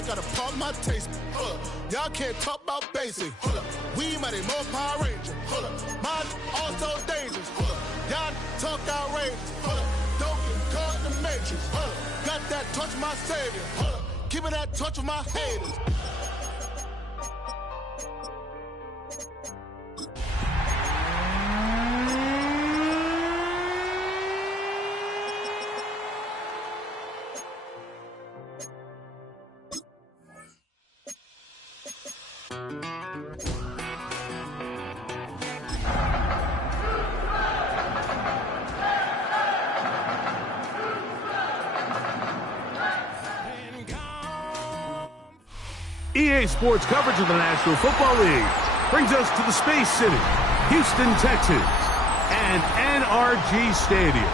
y'all got a problem, my taste. Y'all can't talk about basic. We might be more Power Ranger. Mine also dangerous. Y'all talk outrageous. Don't get caught in the matrix. Got that touch my savior. Give me that touch of my haters. EA Sports coverage of the National Football League brings us to the Space City, Houston, Texas, and NRG Stadium.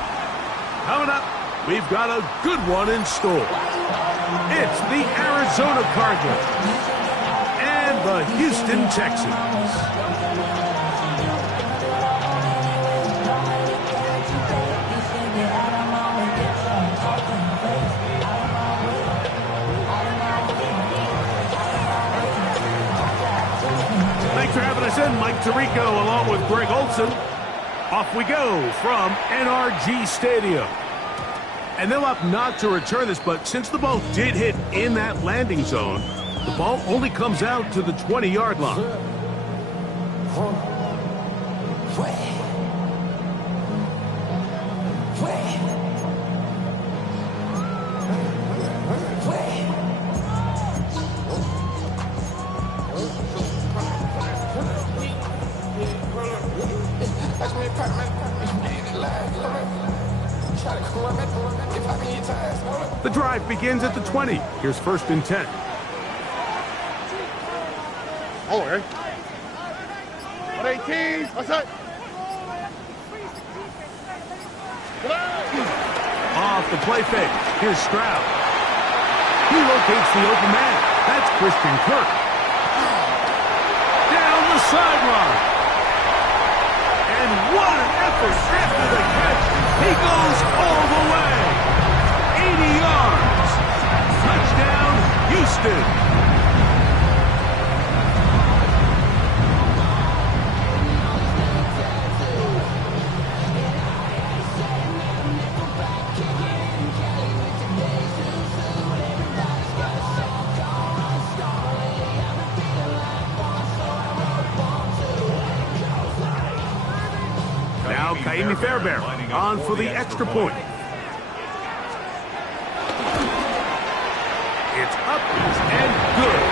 Coming up, we've got a good one in store. It's the Arizona Cardinals and the Houston Texans. Thanks for having us in, Mike Tirico, along with Greg Olson. Off we go from NRG Stadium. And they'll opt not to return this, but since the ball did hit in that landing zone, the ball only comes out to the 20-yard line. The drive begins at the 20. Here's 1st and 10. Over. 118. What's that? Off the play fake. Here's Stroud. He locates the open man. That's Christian Kirk. Down the sideline. And what an effort after the catch. He goes all the way. 80 yards. Touchdown, Houston. Now Kaimi Fairbairn on for the extra point. It's up and good.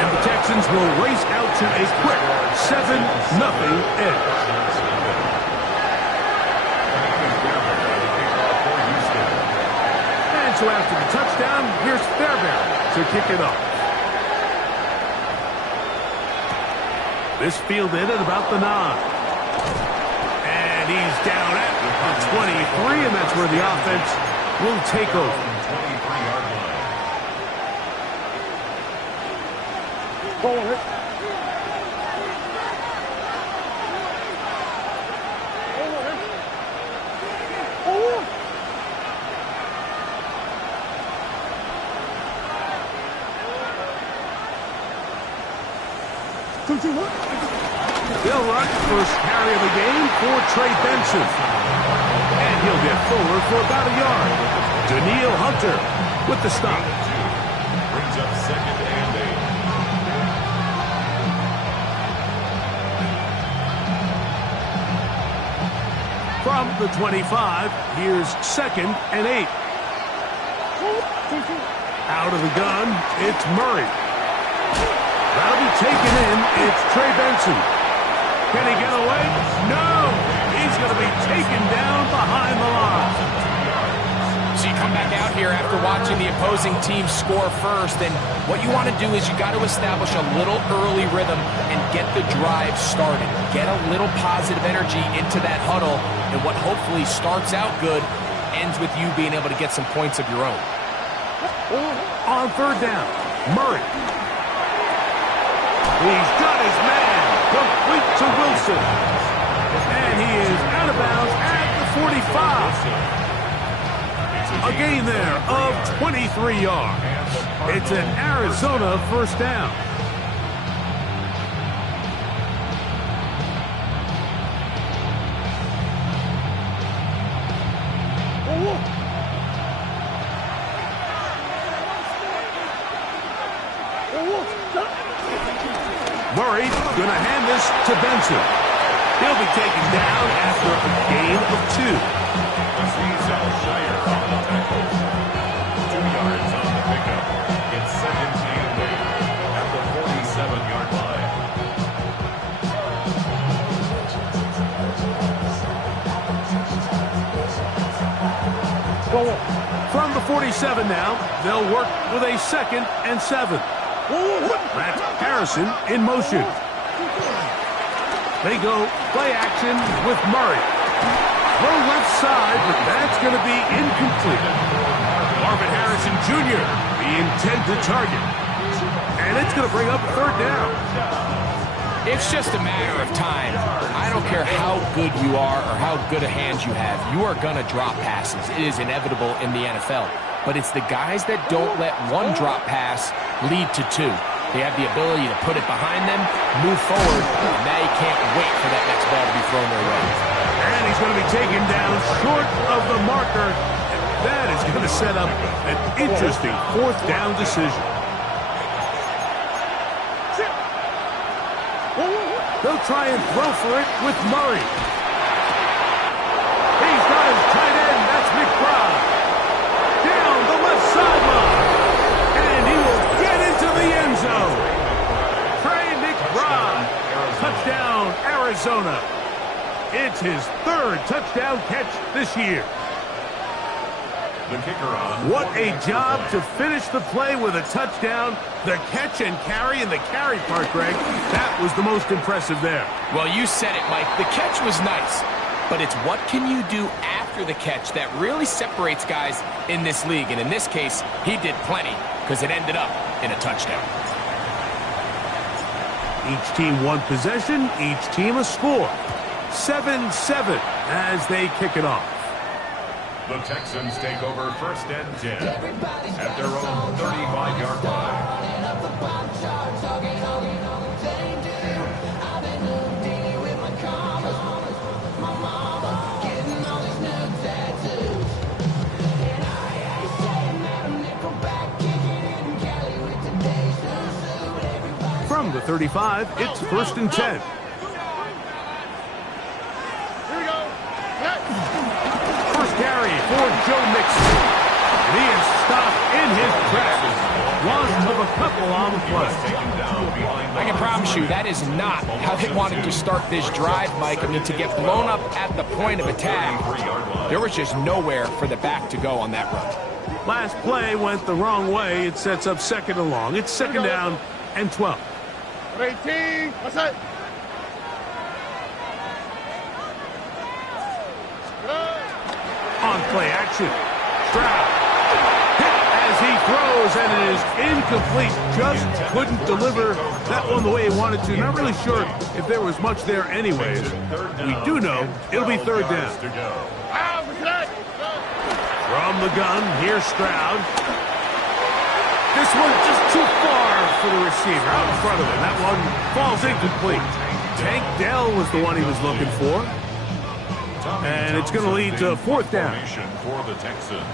And the Texans will race out to a quick 7-0 edge. And so after the touchdown, here's Fairbairn to kick it off. This fielded at about the 9. And he's down at the 23, and that's where the offense will take over. Forward. They'll run first carry of the game for Trey Benson. And he'll get forward for about a yard. Daniil Hunter with the stop. Brings up 2nd and 8. From the 25, here's 2nd and 8. Out of the gun, it's Murray. That'll be taken in. It's Trey Benson. Can he get away? No! He's going to be taken down behind the line. So you come back out here after watching the opposing team score first, and what you want to do is you got to establish a little early rhythm and get the drive started. Get a little positive energy into that huddle, and what hopefully starts out good ends with you being able to get some points of your own. On 3rd down, Murray. He's got his man, complete to Wilson. And he is out of bounds at the 45. A gain there of 23 yards. It's an Arizona first down. Murray going to hand this to Benson. He'll be taken down after a gain of 2. Shire on the tackle. 2 yards on the pickup. It's second and 8 at the 47-yard line. From the 47 now, they'll work with a 2nd and 7. That's Harrison in motion. They go play action with Murray. Low left side, but that's going to be incomplete. Marvin Harrison Jr., the intended target. And it's going to bring up 3rd down. It's just a matter of time. I don't care how good you are or how good a hand you have. You are going to drop passes. It is inevitable in the NFL. But it's the guys that don't let one drop pass lead to 2. They have the ability to put it behind them, move forward, and they can't wait for that next ball to be thrown their way. And he's going to be taken down short of the marker. And that is going to set up an interesting 4th down decision. They'll try and throw for it with Murray. He's got his tight end. That's McBride. Down the left sideline. And he will get into the end zone. Trey McBride. Touchdown, Arizona. It's his 3rd touchdown catch this year. The kicker on. What a job to finish the play with a touchdown. The catch and carry, and the carry part, Greg, that was the most impressive there. Well, you said it, Mike. The catch was nice, but it's what can you do after the catch that really separates guys in this league. And in this case, he did plenty because it ended up in a touchdown. Each team one possession, each team a score. 7-7 as they kick it off. The Texans take over 1st and 10 at their own 35-yard line. From the 35, it's 1st and 10. Carry for Joe Mixon. He is stopped in his tracks. Loss of a couple on the play. I can promise you that is not how they wanted to start this drive, Mike. I mean, to get blown up at the point of attack, there was just nowhere for the back to go on that run. Last play went the wrong way. It sets up 2nd and long. It's 2nd down and 12. 18. What's that? On play action. Stroud hit as he throws, and it is incomplete. Just couldn't deliver that one the way he wanted to. Not really sure if there was much there anyways. We do know it'll be 3rd down. From the gun, here's Stroud. This one's just too far for the receiver. Out in front of him. That one falls incomplete. Tank Dell was the one he was looking for. And it's going to lead to 4th down. For the Texans.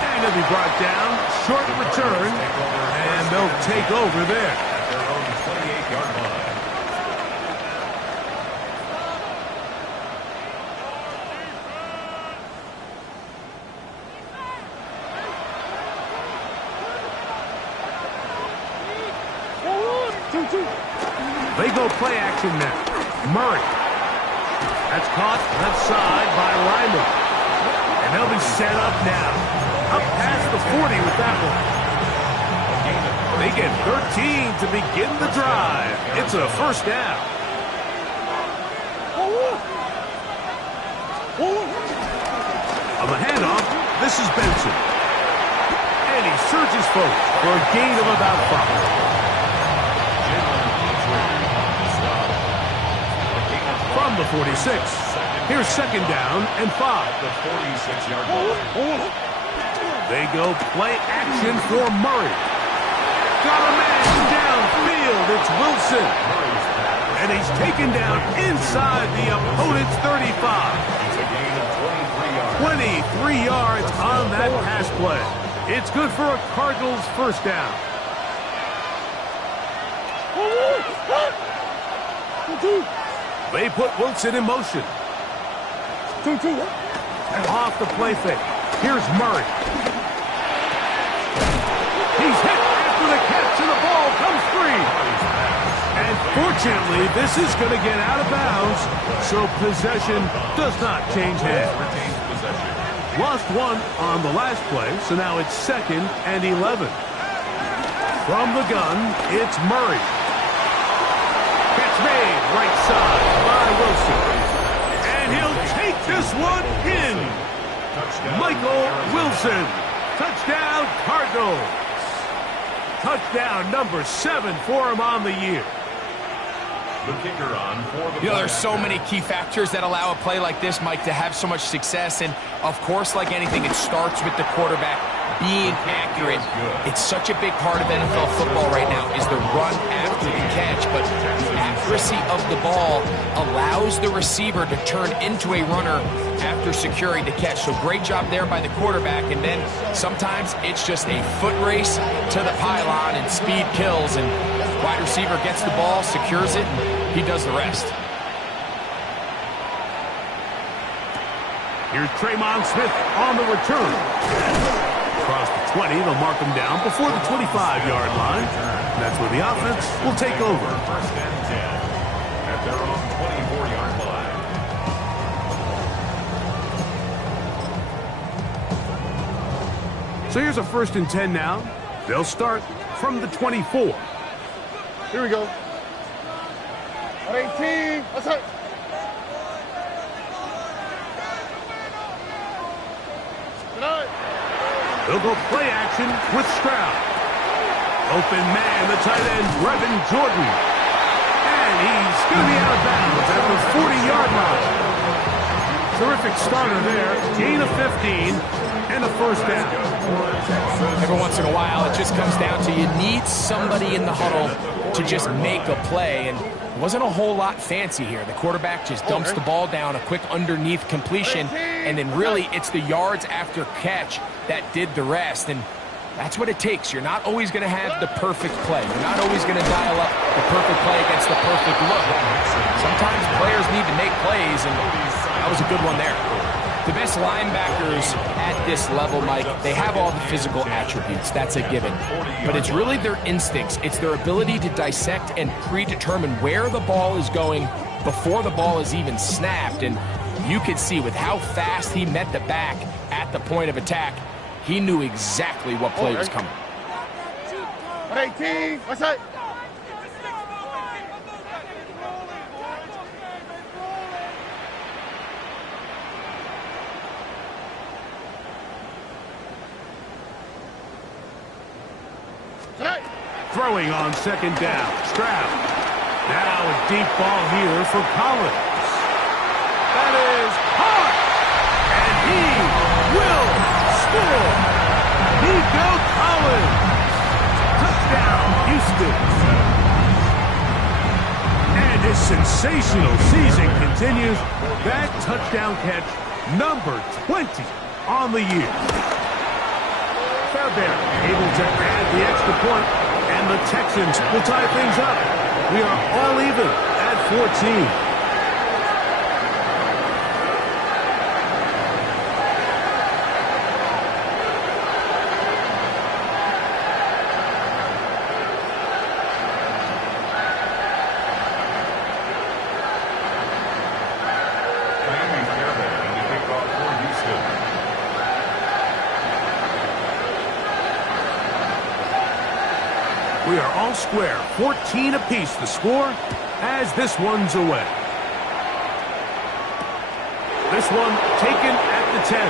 And he'll be brought down. Short return. And they'll take over there. At their own 28-yard line. They go play action now. Murray. That's caught left side by Lyman. And they'll be set up now. Up past the 40 with that one. They get 13 to begin the drive. It's a 1st down. On the handoff, this is Benson. And he surges forward for a gain of about 5. From the 46, here's second down and 5. The 46-yard line. They go play action for Murray. Got a man downfield. It's Wilson. And he's taken down inside the opponent's 35. It's a gain of 23 yards. 23 yards on that pass play. It's good for a Cardinals first down. They put Wilson in motion. Off the play fake. Here's Murray. He's hit after the catch, and the ball comes free. And fortunately, this is going to get out of bounds, so possession does not change hands. Lost one on the last play, so now it's second and 11. From the gun, it's Murray. Catch made, right side by Wilson. And he'll take this one in. Michael Wilson. Touchdown, Cardinals. Touchdown number 7 for him on the year. The kicker on for the there's so many key factors that allow a play like this, Mike, to have so much success. And, of course, like anything, it starts with the quarterback being accurate. It's such a big part of NFL football right now is the run after the catch. But accuracy of the ball allows the receiver to turn into a runner after securing the catch. So great job there by the quarterback. And then sometimes it's just a foot race to the pylon and speed kills. And wide receiver gets the ball, secures it, and he does the rest. Here's Traymon Smith on the return. Across the 20, they'll mark him down before the 25-yard line. That's where the offense will take over. First and 10 at their own 24-yard line. So here's a first and 10 now. They'll start from the 24. Here we go. 18. Let's hit. They'll go play action with Stroud. Open man, the tight end, Brevin Jordan. And he's going to be out of bounds at the 40-yard line. Terrific starter there. Gain of 15 and a first down. Every once in a while, it just comes down to you need somebody in the huddle to just make a play. And it wasn't a whole lot fancy here. The quarterback just dumps the ball down, a quick underneath completion, and then really it's the yards after catch that did the rest. And that's what it takes. You're not always going to have the perfect play. You're not always going to dial up the perfect play against the perfect look. Sometimes players need to make plays, and that was a good one there. The best linebackers at this level, Mike, they have all the physical attributes. That's a given. But it's really their instincts. It's their ability to dissect and predetermine where the ball is going before the ball is even snapped. And you can see with how fast he met the back at the point of attack, he knew exactly what play was coming. 18. What's that? Throwing on second down, Stroud. Now a deep ball here for Collins. That is hot, and he will score. Nico Collins. Touchdown, Houston. And his sensational season continues. That touchdown catch, number 20 on the year. Fairbairn able to add the extra point, and the Texans will tie things up. We are all even at 14. We are all square, 14 apiece the score as this one's away. This one taken at the 10.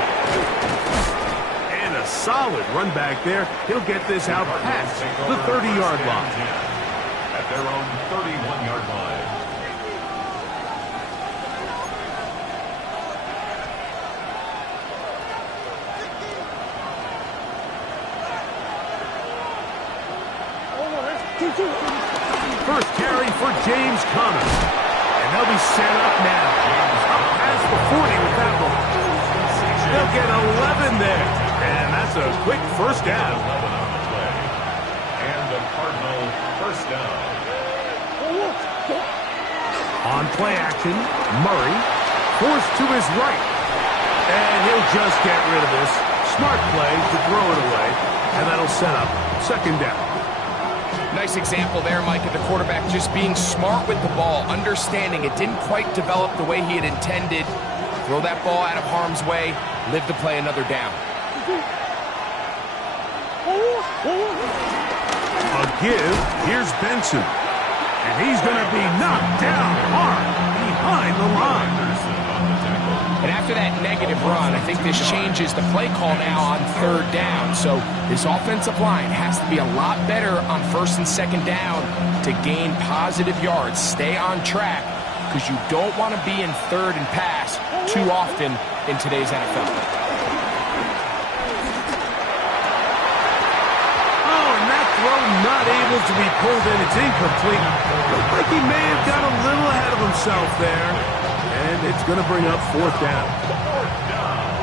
And a a solid run back there. He'll get this out past the 30-yard line. At their own 31-yard line. First carry for James Conner. And they'll be set up now. Up past the 40 with that one. They'll get 11 there. And that's a quick first down. 11 on the play. And a Cardinal first down. On play action, Murray forced to his right. And he'll just get rid of this. Smart play to throw it away. And that'll set up second down. Nice example there, Mike, of the quarterback just being smart with the ball, understanding it didn't quite develop the way he had intended. Throw that ball out of harm's way, live to play another down. A give, here's Benson. And he's going to be knocked down hard behind the line. And after that negative run, I think this changes the play call now on third down. So this offensive line has to be a lot better on first and second down to gain positive yards. Stay on track because you don't want to be in third and pass too often in today's NFL. Oh, and that throw not able to be pulled in. It's incomplete. Looked like he may have got a little ahead of himself there. And it's going to bring up fourth down.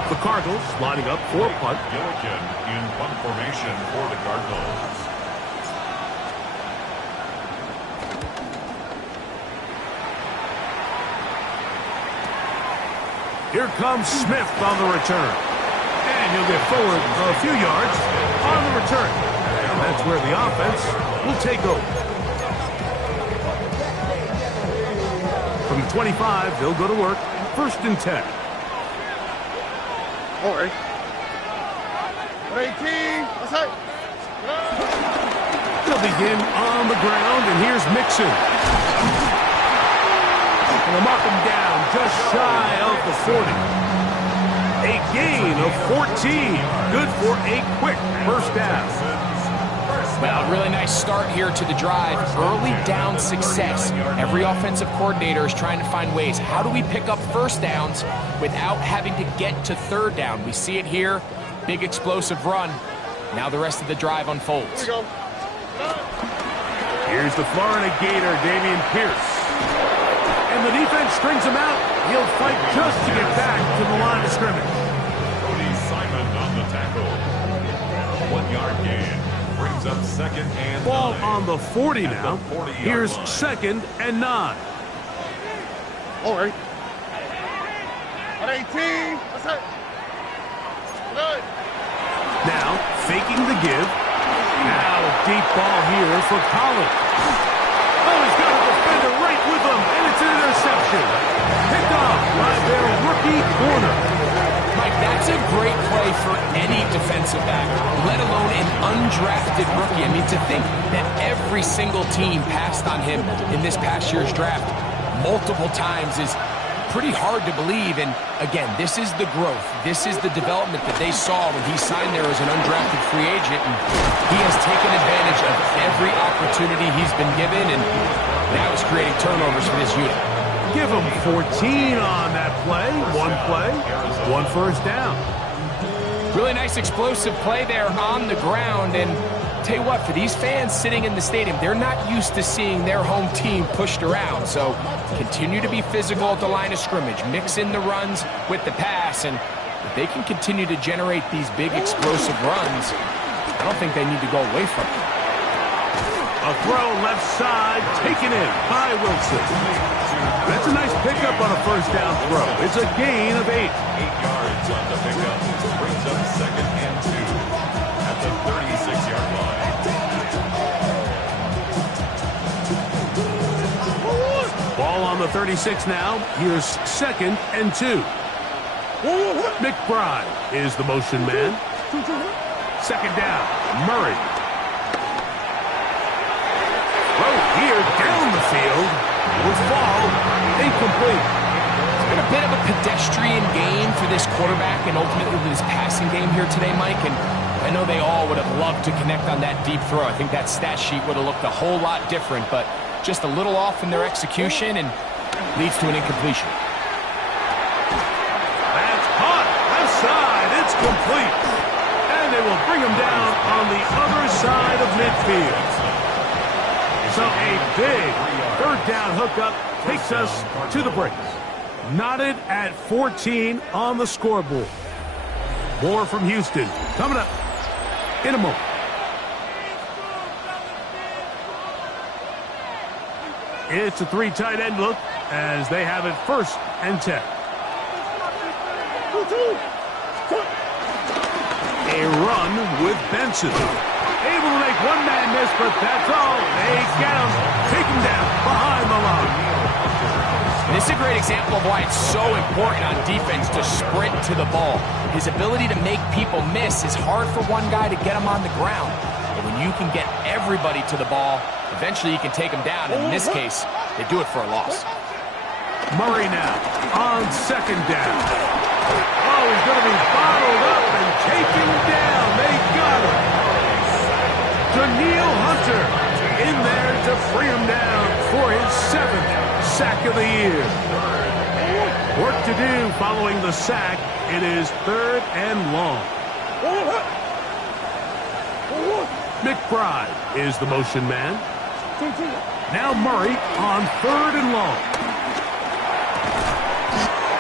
The Cardinals lining up for a punt. Gillikin in punt formation for the Cardinals. Here comes Smith on the return. And he'll get forward a few yards on the return. And that's where the offense will take over. From the 25, they'll go to work. First and 10. All right. 18. Let's hit. They'll begin on the ground, and here's Mixon. And they'll mark him down just shy of the 40. A gain of 14. Good for a quick first down. Well, really nice start here to the drive. Early down success. Every offensive coordinator is trying to find ways. How do we pick up first downs without having to get to third down? We see it here. Big explosive run. Now the rest of the drive unfolds. Here we go. Here's the Florida Gator, Dameon Pierce. And the defense strings him out. He'll fight just to get back to the line of scrimmage. Cody Simon on the tackle. 1 yard gain. Brings up second and Ball 9. on the 40 now. 40-yard Here's line. second and 9. All right. 18. Let's hit. Good. Now, faking the give. Now, a deep ball here for Collins. Oh, he's got a defender right with him, and it's an interception. Picked off by their rookie corner. Mike, that's a great play for any defensive back, let alone an undrafted rookie. I mean, to think that every single team passed on him in this past year's draft multiple times is pretty hard to believe. And again, this is the growth. This is the development that they saw when he signed there as an undrafted free agent. And he has taken advantage of every opportunity he's been given, and now he's creating turnovers for this unit. Give him 14 on that play. One first down. Really nice explosive play there on the ground. And tell you what, for these fans sitting in the stadium, they're not used to seeing their home team pushed around. So continue to be physical at the line of scrimmage. Mix in the runs with the pass. And if they can continue to generate these big explosive runs, I don't think they need to go away from it. A throw left side, taken in by Wilson. That's a nice pickup on a first down throw. It's a gain of 8. 8 yards on the pickup. Brings up second and 2 at the 36-yard line. Ball on the 36 now. Here's second and 2. McBride is the motion man. Second down, Murray. Throw here down the field. Will fall incomplete. It's been a bit of a pedestrian game for this quarterback and ultimately this passing game here today, Mike, and I know they all would have loved to connect on that deep throw. I think that stat sheet would have looked a whole lot different, but just a little off in their execution and leads to an incompletion. That's caught. Left side. It's complete. And they will bring him down on the other side of midfield. So a big third down hookup takes us to the break. Knotted at 14 on the scoreboard. More from Houston coming up in a moment. It's a 3 tight end look as they have it 1st and 10. A run with Benson. Able to make one man miss, but that's all. They get him. Take him down behind the line. This is a great example of why it's so important on defense to sprint to the ball. His ability to make people miss is hard for one guy to get him on the ground. But when you can get everybody to the ball, eventually you can take them down. And in this case, they do it for a loss. Murray now on 2nd down. Oh, he's going to be bottled up and taken down. They got him. Daniil Hunter in there to bring him down for his 7th sack of the year. Work to do following the sack. It is 3rd and long. McBride is the motion man. Now Murray on 3rd and long.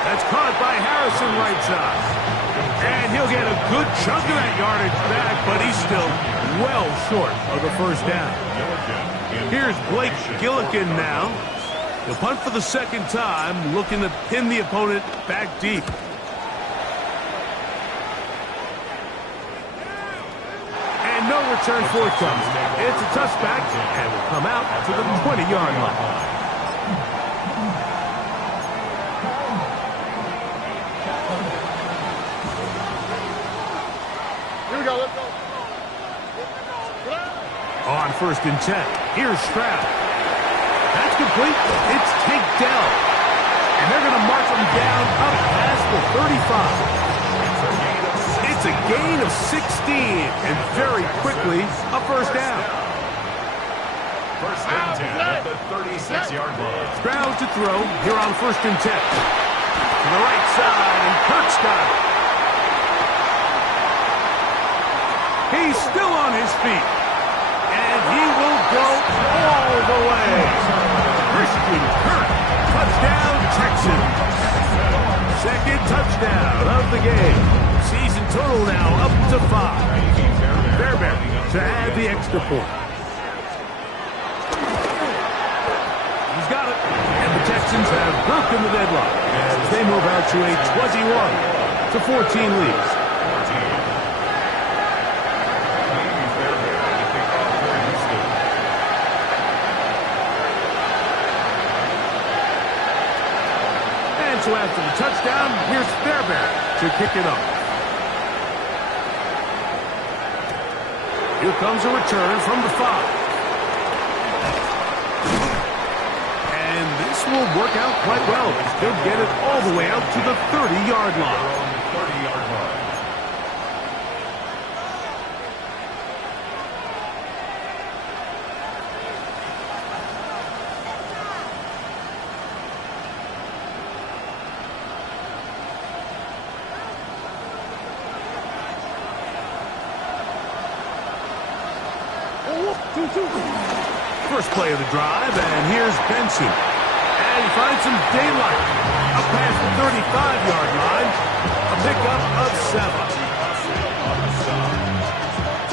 That's caught by Harrison right side. And he'll get a good chunk of that yardage back, but he's still well short of the 1st down. Here's Blake Gillikin now. The punt for the 2nd time, looking to pin the opponent back deep. And no return forthcoming. It's a touchback, and will come out to the 20-yard line. Here we go, let's go. On 1st and 10, here's Stroud. That's complete. It's Tank Dell. And they're going to march him down up past the 35. It's a gain of 16. And very quickly, a 1st down. 1st and 10 at the 36-yard line. Stroud to throw here on 1st and 10. To the right side, and Kirk's got it. He's still on his feet. And he will go all the way. Christian Kirk, touchdown Texans. 2nd touchdown of the game. Season total now up to 5. Fairbairn to add the extra point. He's got it. And the Texans have broken the deadlock as they move out to a 21-14 lead. So after the touchdown, here's Fairbairn to kick it off. Here comes a return from the 5. And this will work out quite well. They'll get it all the way out to the 30-yard line. First play of the drive, and here's Benson. And he finds some daylight. Up past the 35-yard line. A pickup of 7.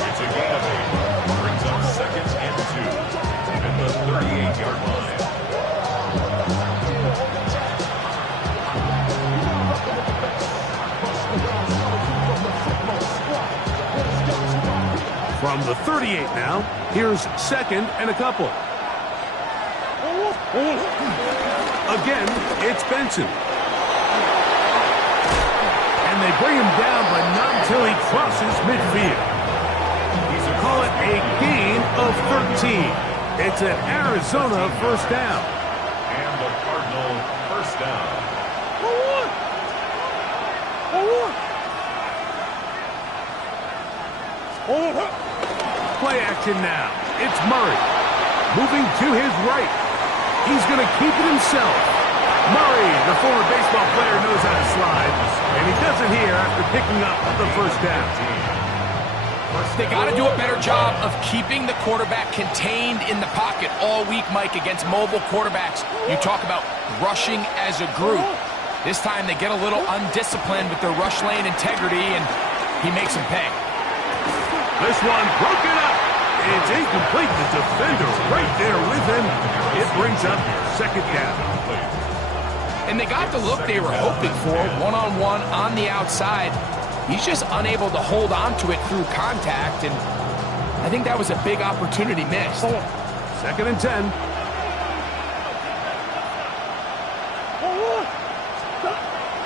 It's a gain of 8. Brings up 2nd and 2 at the 38-yard line. From the 38 now, here's 2nd and a couple. Again, it's Benson. And they bring him down, but not until he crosses midfield. Call it a gain of 13. It's an Arizona 1st down. And the Cardinal 1st down. Play action now. It's Murray. Moving to his right. He's going to keep it himself. Murray, the former baseball player, knows how to slide, and he does it here after picking up the first down. They got to do a better job of keeping the quarterback contained in the pocket all week, Mike, against mobile quarterbacks. You talk about rushing as a group. This time they get a little undisciplined with their rush lane integrity, and he makes them pay. This one broken up. It's incomplete. The defender right there with him. It brings up second down. And they got the look they were hoping for, one-on-one on the outside. He's just unable to hold on to it through contact, and I think that was a big opportunity missed. Second and 10.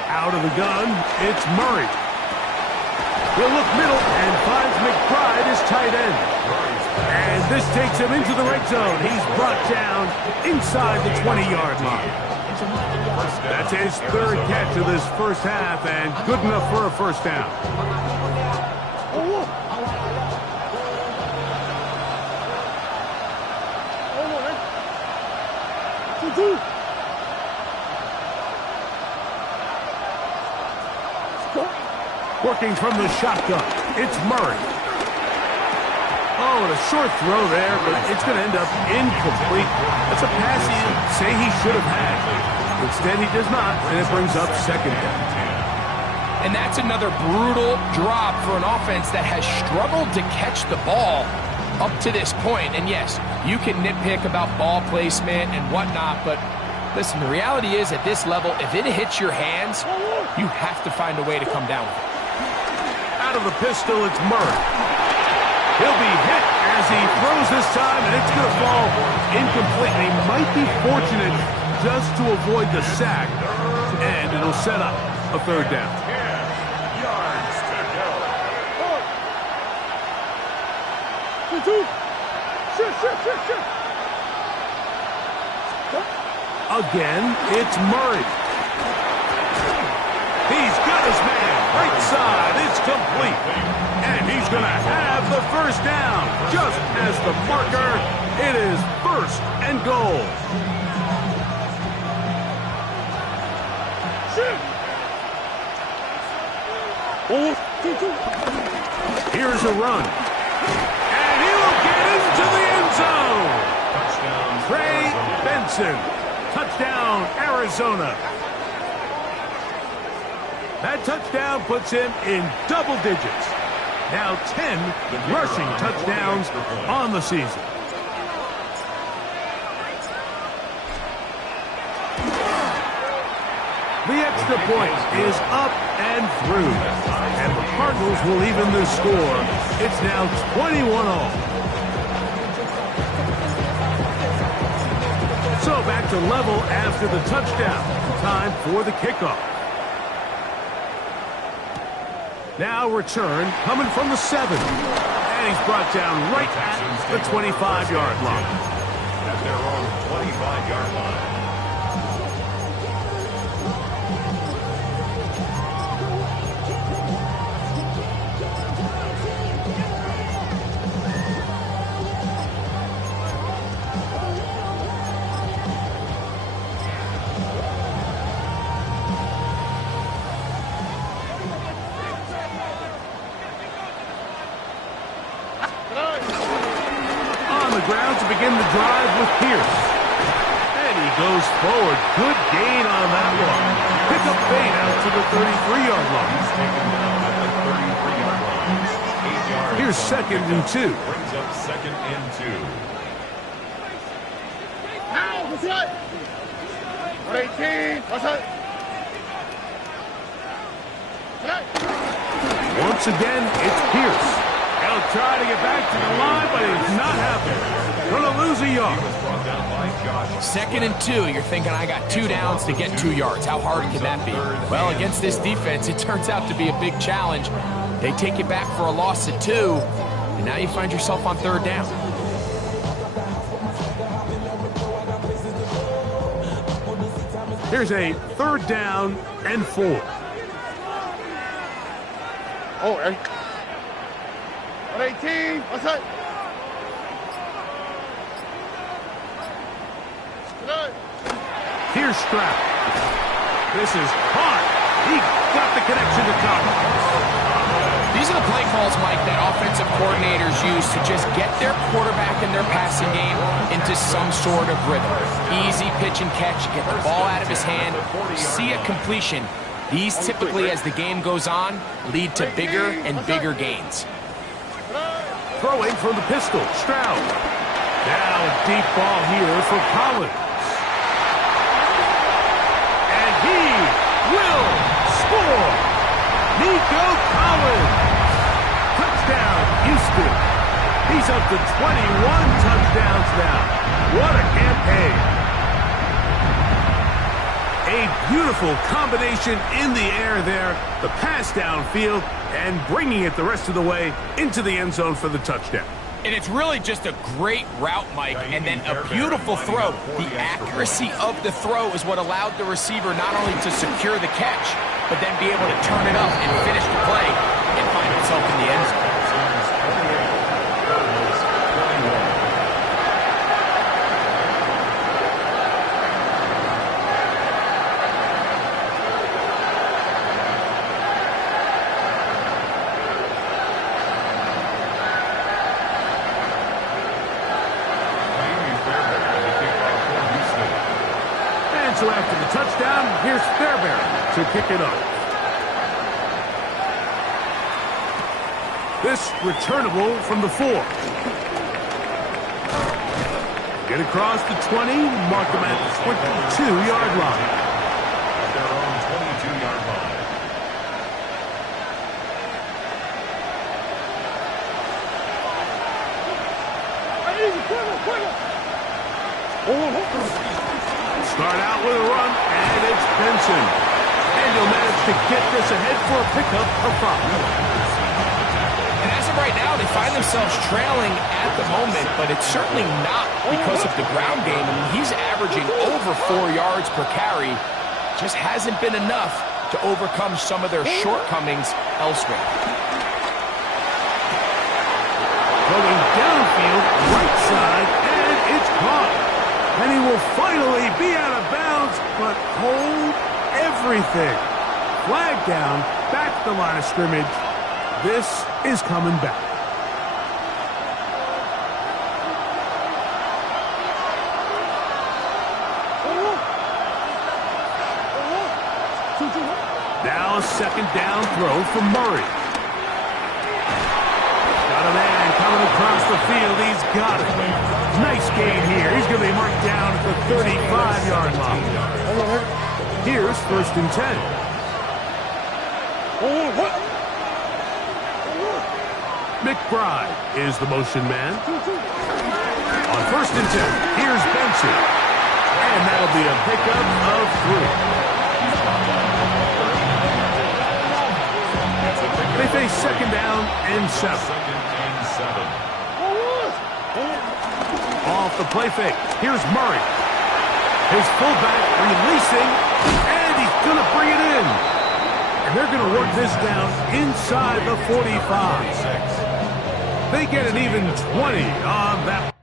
Out of the gun, it's Murray. He'll look middle and finds McBride, his tight end. And this takes him into the red zone. He's brought down inside the 20-yard line. That's his third catch of this first half, and good enough for a first down. Working from the shotgun, it's Murray. Oh, and a short throw there, but it's going to end up incomplete. That's a pass he'd say he should have had. Instead, he does not, and it brings up second down. And that's another brutal drop for an offense that has struggled to catch the ball up to this point. And yes, you can nitpick about ball placement and whatnot, but listen, the reality is at this level, if it hits your hands, you have to find a way to come down with it. Out of the pistol, it's Murray. He'll be hit as he throws this time, and it's going to fall incomplete. He might be fortunate just to avoid the sack, and it'll set up a third down. 10 yards to go. Again, it's Murray. He's got his man. Right side, it's complete. And he's going to have the first down. Just as the marker, it is first and goal. Here's a run. And he will get into the end zone. Trey Benson. Touchdown, Arizona. That touchdown puts him in double digits. Now 10 rushing touchdowns on the season. The extra point is up and through. And the Cardinals will even the score. It's now 21-all. So back to level after the touchdown. Time for the kickoff. Now return coming from the 7. And he's brought down right at the 25-yard line. At their own 25-yard line. Ground to begin the drive with Pierce. And he goes forward. Good gain on that one. Pick up bait out to the 33-yard line. He's taken down at the 33-yard line. 8 yards. Here's second and 2. Brings up second and 2. Once again, it's Pierce. He'll try to get back to the line, but it's not happening. Going to lose a yard. Brought down by Josh. Second and 2, you're thinking, I got 2 downs to get 2 yards. How hard can that be? Well, against this defense, it turns out to be a big challenge. They take it back for a loss at 2, and now you find yourself on third down. Here's a third down and 4. Oh, ready? 118. Outside. Good. Here's Stroud. This is hard. He got the connection to Collins. These are the play calls, Mike, that offensive coordinators use to just get their quarterback and their passing game into some sort of rhythm. Easy pitch and catch, get the ball out of his hand, see a completion. These typically, as the game goes on, lead to bigger and bigger gains. Throwing from the pistol, Stroud. Now a deep ball here for Collins. And he will score. Nico Collins. Touchdown, Houston. He's up to 21 touchdowns now. What a campaign. A beautiful combination in the air there. The pass downfield and bringing it the rest of the way into the end zone for the touchdown. And it's really just a great route, Mike, and then a beautiful throw. The accuracy of the throw is what allowed the receiver not only to secure the catch, but then be able to turn it up and finish the play and find himself in the end zone. So after the touchdown, here's Fairbairn to kick it off. This returnable from the 4. Get across the 20, mark them at the 22-yard line. At their own 22-yard line. Start out with a run, and it's Benson. And he'll manage to get this ahead for a pickup of 5. And as of right now, they find themselves trailing at the moment, but it's certainly not because of the ground game. I mean, he's averaging over 4 yards per carry. Just hasn't been enough to overcome some of their shortcomings elsewhere. Going downfield, right side, and it's caught. And he will finally be out of bounds, but hold everything. Flag down, back to the line of scrimmage. This is coming back. Now a second down throw from Murray. Got a man coming across the field. He's got it. Nice gain here. He's going to be marked down at the 35-yard line. Here's 1st and 10. McBride is the motion man. On 1st and 10, here's Benson. And that'll be a pickup of 3. They face second down and 7. Off the play fake. Here's Murray. His fullback releasing, and he's going to bring it in. And they're going to work this down inside the 45. They get an even 20 on that.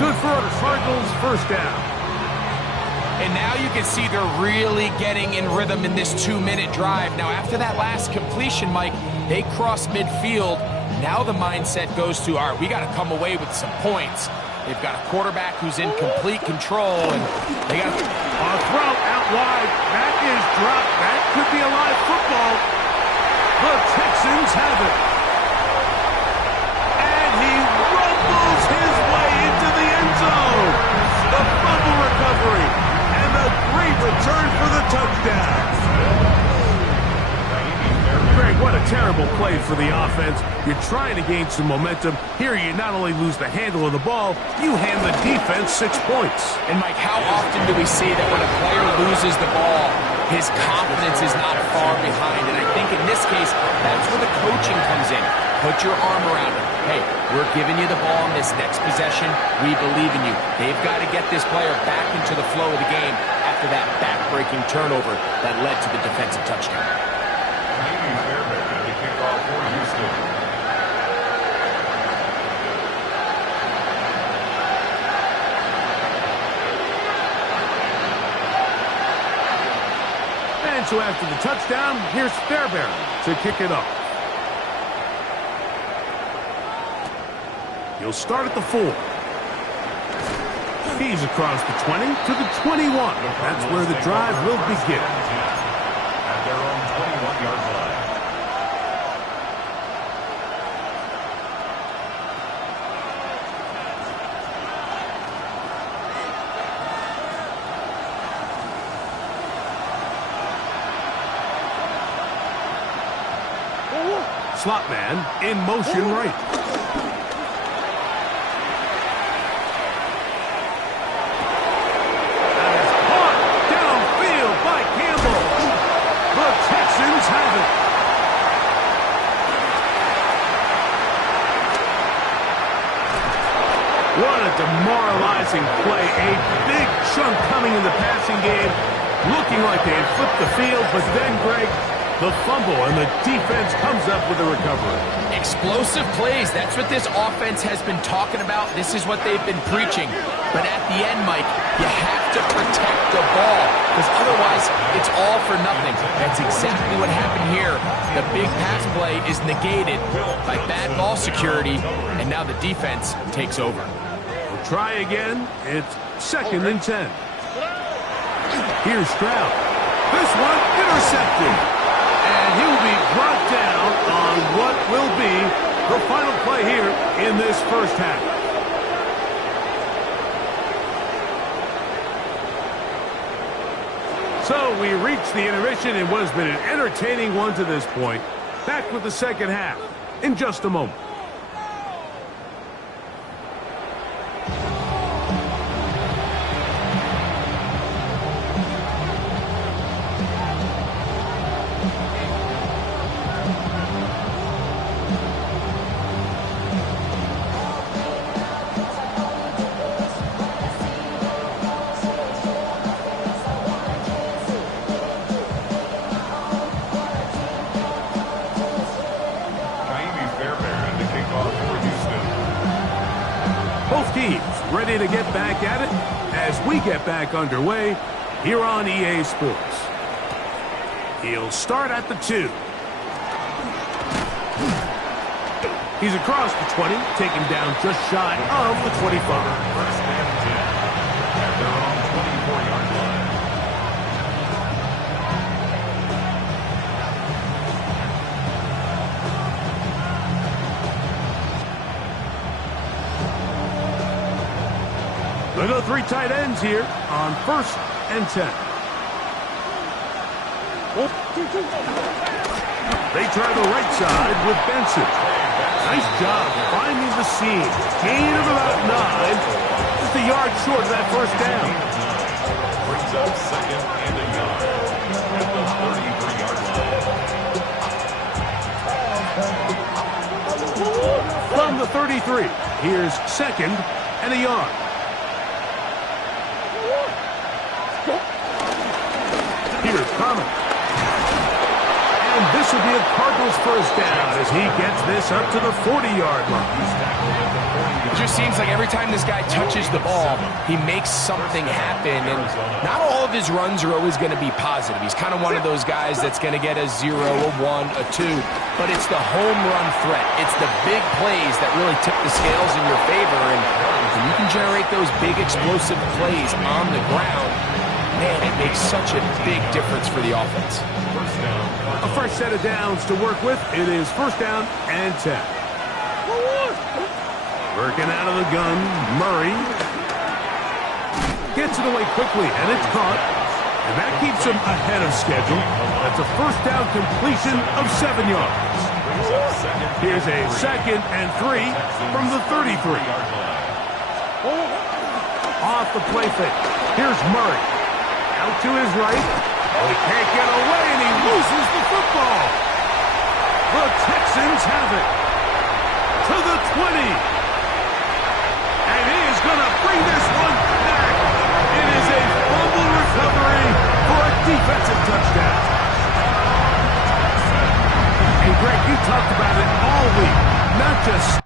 good for a Cardinals first down. And now you can see they're really getting in rhythm in this 2-minute drive. Now, after that last completion, Mike, they cross midfield. Now the mindset goes to, all right, we got to come away with some points. They've got a quarterback who's in complete control, and they got a throw out wide. That is dropped. That could be a live football. The Texans have it. And he rumbles his way into the end zone. The fumble recovery. And a great return for the touchdown. Greg, what a terrible play for the offense. You're trying to gain some momentum. Here you not only lose the handle of the ball, you hand the defense 6 points. And Mike, how often do we see that when a player loses the ball, his confidence is not far behind? And I think in this case, that's where the coaching comes in. Put your arm around him. Hey, we're giving you the ball in this next possession. We believe in you. They've got to get this player back into the flow of the game after that back-breaking turnover that led to the defensive touchdown. The kickoff for Houston. And so after the touchdown, here's Fairbairn to kick it off. He'll start at the 4. He's across the 20 to the 21. That's where the drive will begin. At their own 21-yard line. Slot man in motion right. That is caught downfield by Campbell. The Texans have it. What a demoralizing play. A big chunk coming in the passing game. Looking like they had flipped the field, but then, Greg, the fumble, and the defense comes up with a recovery. Explosive plays. That's what this offense has been talking about. This is what they've been preaching. But at the end, Mike, you have to protect the ball, because otherwise it's all for nothing. That's exactly what happened here. The big pass play is negated by bad ball security, and now the defense takes over. We'll try again. It's 2nd and 10. Here's Stroud. This one intercepted. And he will be brought down on what will be the final play here in this first half. So we reach the intermission in what has been an entertaining one to this point. Back with the second half in just a moment. Both teams ready to get back at it as we get back underway here on EA Sports. He'll start at the 2. He's across the 20, taken down just shy of the 25. First and 10 at their own 24-yard line. They go 3 tight ends here on 1st and 10. They try the right side with Benson. Nice job finding the seam. Gain of about 9. Just a yard short of that first down. Brings up 2nd and a yard at the 33-yard line. From the 33, here's 2nd and a yard. Here's Connor. And this This will be a Cardinals first down as he gets this up to the 40-yard line. It just seems like every time this guy touches the ball, he makes something happen, and not all of his runs are always going to be positive. He's kind of one of those guys that's going to get a 0, a 1, a 2, but it's the home run threat. It's the big plays that really tip the scales in your favor, and when you can generate those big explosive plays on the ground, man, it makes such a big difference for the offense. A fresh set of downs to work with. It is first down and 10. Working out of the gun, Murray gets it away quickly, and it's caught. And that keeps him ahead of schedule. That's a first down completion of 7 yards. Here's a 2nd and 3 from the 33. Off the play fake. Here's Murray. Out to his right. Oh, he can't get away, and he loses the football. The Texans have it to the 20. And he is going to bring this one back. It is a fumble recovery for a defensive touchdown. And Greg, you talked about it all week, not just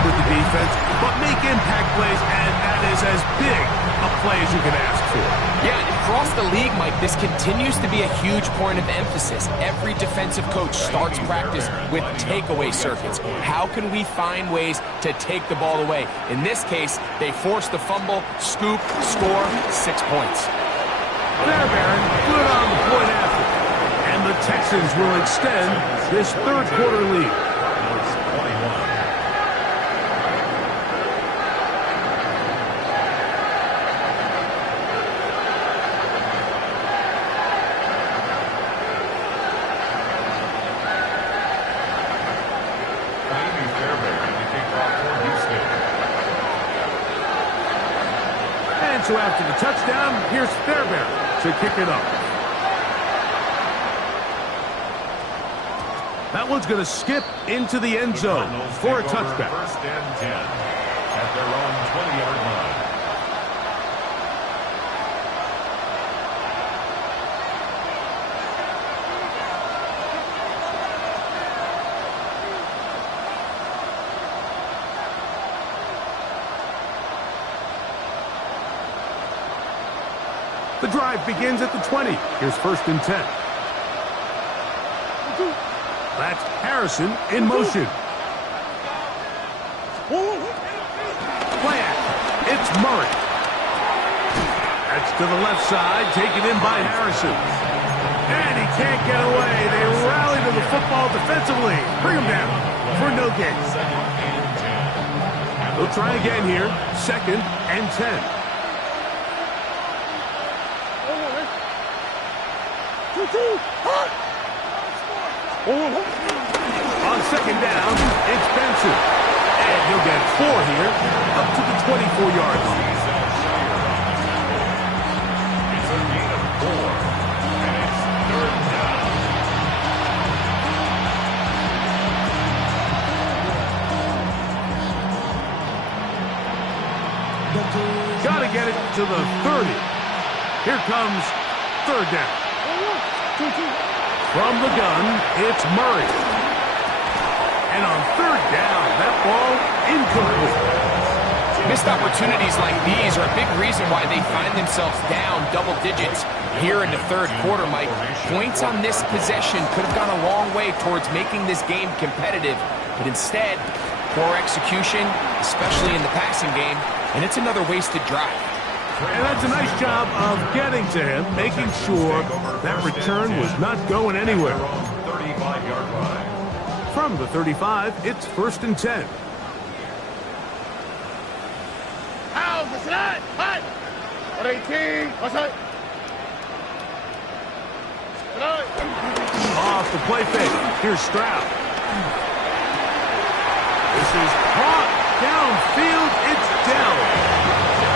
with the defense, but make impact plays, and that is as big a play as you can ask for. Yeah, across the league, Mike, this continues to be a huge point of emphasis. Every defensive coach starts practice with takeaway circuits. How can we find ways to take the ball away? In this case, they force the fumble, scoop, score, 6 points. There, Baron, good on the point after. And the Texans will extend this third quarter lead. So after the touchdown, here's Fairbairn to kick it up. That one's going to skip into the end zone for a touchback. First and 10 at their own 20-yard line. The drive begins at the 20. Here's first and 10. That's Harrison in motion. Play action. It's Murray. That's to the left side, taken in by Harrison. And he can't get away. They rally to the football defensively. Bring him down for no gain. We'll try again here. 2nd and 10. On 2nd down, it's Benson. And he'll get 4 here, up to the 24-yard line. It's a gain of 4, and it's 3rd down. Got to get it to the 30. Here comes 3rd down. From the gun, it's Murray. And on 3rd down, that ball incomplete. Missed opportunities like these are a big reason why they find themselves down double digits here in the third quarter, Mike. Points on this possession could have gone a long way towards making this game competitive, but instead, poor execution, especially in the passing game, and it's another wasted drive. And that's a nice job of getting to him, making sure that return was not going anywhere. 35-yard line. From the 35, it's 1st and 10. Off the play fake. Here's Stroud. This is caught downfield. It's Dell.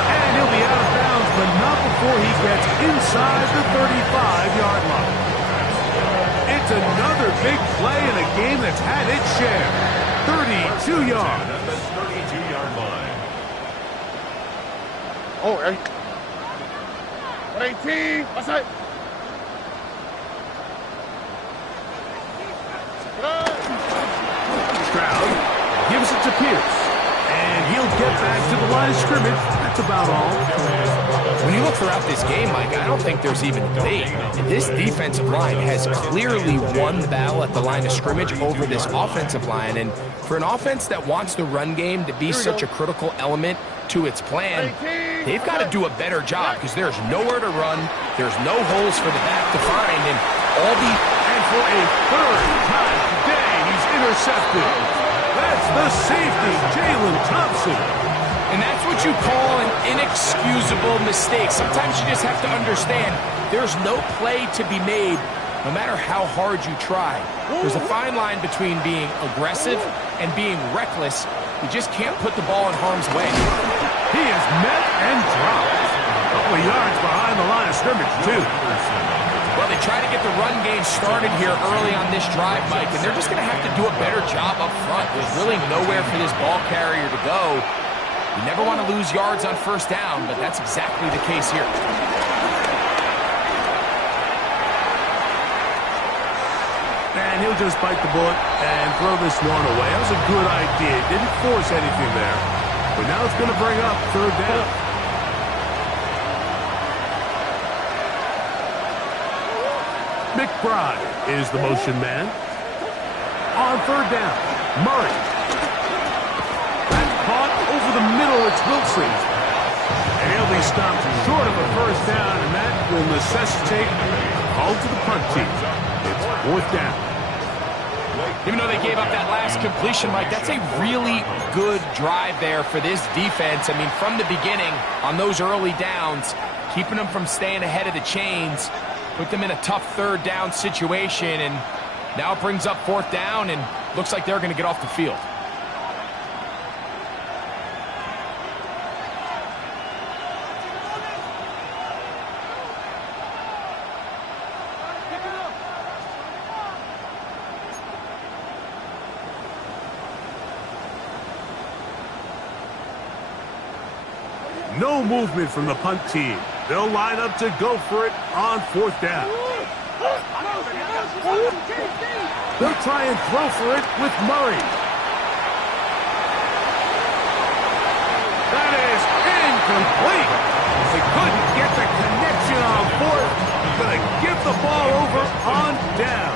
And he'll be out of bounds, but not before he gets inside the 35-yard line. It's another big play in a game that's had its share. 32 yards. At the 32-yard line. Oh, right. 118. Outside. Stroud gives it to Pierce. And he'll get back to the line of scrimmage. That's about all. When you look throughout this game, Mike, I don't think there's even debate. This defensive line has clearly won the battle at the line of scrimmage over this offensive line. And for an offense that wants the run game to be such a critical element to its plan, they've got to do a better job because there's nowhere to run. There's no holes for the back to find. And for a third time today, he's intercepted. That's the safety, Jalen Thompson. And that's what you call an inexcusable mistake. Sometimes you just have to understand there's no play to be made no matter how hard you try. There's a fine line between being aggressive and being reckless. You just can't put the ball in harm's way. He is met and dropped. A couple of yards behind the line of scrimmage, too. Well, they try to get the run game started here early on this drive, Mike, and they're just going to have to do a better job up front. There's really nowhere for this ball carrier to go. You never want to lose yards on first down, but that's exactly the case here. And he'll just bite the bullet and throw this one away. That was a good idea. Didn't force anything there. But now it's going to bring up third down. McBride is the motion man. On third down, Murray. That's caught over the middle. It's Wilson. And he'll be stopped short of a first down, and that will necessitate a call to the punt team. It's fourth down. Even though they gave up that last completion, Mike, that's a really good drive there for this defense. I mean, from the beginning, on those early downs, keeping them from staying ahead of the chains, put them in a tough third down situation, and now it brings up fourth down, and looks like they're going to get off the field. No movement from the punt team. They'll line up to go for it on fourth down. They'll try and throw for it with Murray. That is incomplete. They couldn't get the connection on fourth. Gonna give the ball over on down.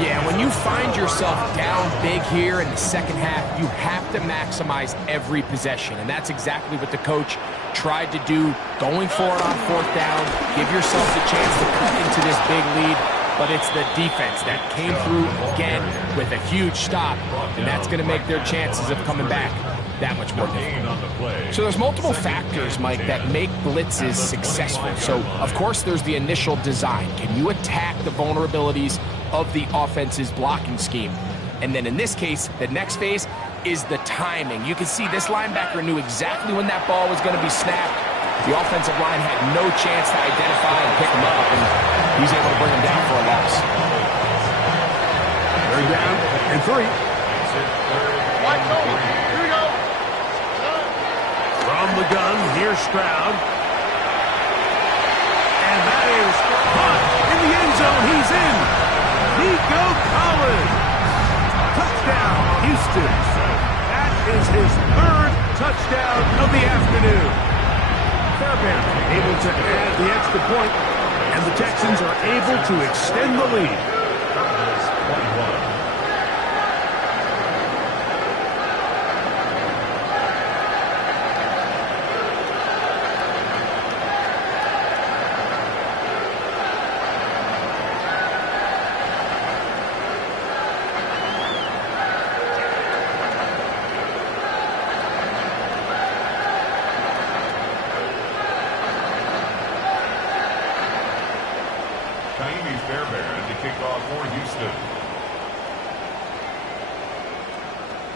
Yeah, when you find yourself down big here in the second half, you have to maximize every possession. And that's exactly what the coach tried to do, going for it on fourth down. Give yourself the chance to cut into this big lead. But it's the defense that came through again with a huge stop. And that's going to make their chances of coming back that much more difficult. So there's multiple factors, Mike, that make blitzes successful. So, of course, there's the initial design. Can you attack the vulnerabilities of the offense's blocking scheme? And then in this case, the next phase is the timing. You can see this linebacker knew exactly when that ball was going to be snapped. The offensive line had no chance to identify and pick him up, and he's able to bring him down for a loss. Third down and 3. Here we go. From the gun, here's Stroud. And that is caught in the end zone. He's in. Nico Collins. Touchdown, Houston. That is his third touchdown of the afternoon. Fairbairn able to add the extra point, and the Texans are able to extend the lead.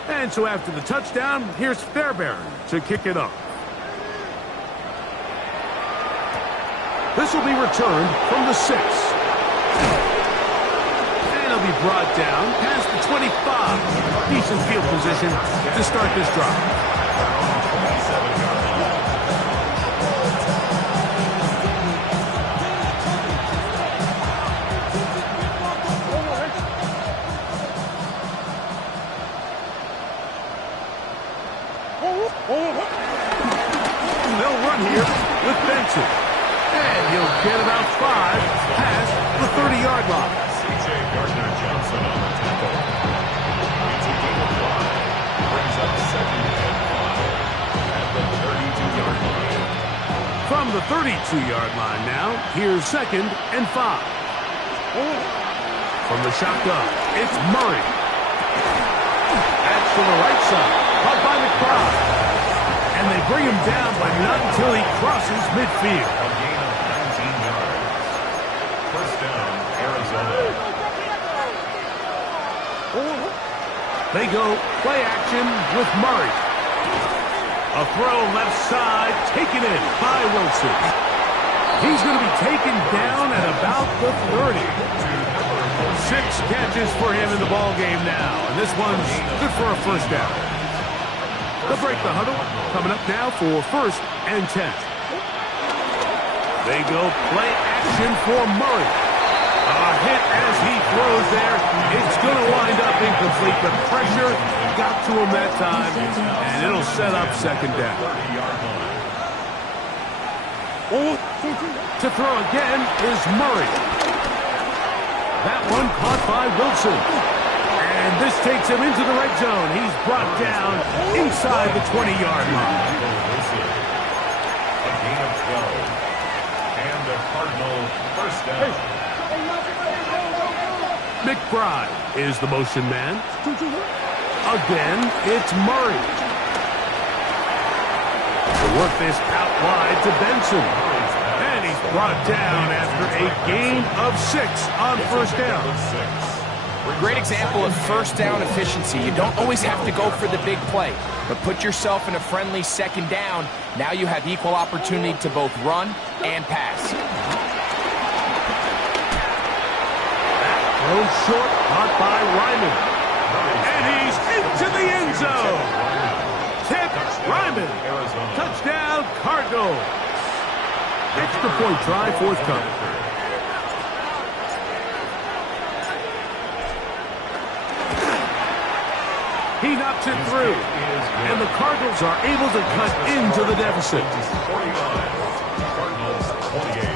And so after the touchdown, here's Fairbairn to kick it off. This will be returned from the 6. And it'll be brought down past the 25. Decent field position to start this drive. with Benson. And he'll get about 5 past the 30-yard line. C.J. Gardner-Johnson on the tackle. It's a gain of 5. Brings up 2nd and 5 at the 32-yard line. From the 32-yard line now, here's 2nd and 5. From the shotgun, it's Murray. That's to the right side, caught by McBride. And they bring him down, but not until he crosses midfield. A gain of 19 yards. First down, Arizona. They go play action with Murray. A throw left side, taken in by Wilson. He's going to be taken down at about the 30. 6 catches for him in the ball game now, and this one's good for a first down. They'll break the huddle, coming up now for 1st and 10. They go play action for Murray. A hit as he throws there. It's going to wind up incomplete. The pressure got to him that time, and it'll set up 2nd down. To throw again is Murray. That one caught by Wilson. And this takes him into the red zone. He's brought down inside the 20-yard line. A gain of 12. And a Cardinal first down. McBride is the motion man. Again, it's Murray. To work this out wide to Benson. And he's brought down after a gain of 6 on 1st down. Great example of first down efficiency. You don't always have to go for the big play, but put yourself in a friendly 2nd down. Now you have equal opportunity to both run and pass. Thrown short, caught by Ryman. And he's into the end zone. Tipped Ryman. Touchdown, Cardinals. Extra point try forthcoming. He knocks it through. And the Cardinals are able to cut into the deficit. 49. Cardinals 28.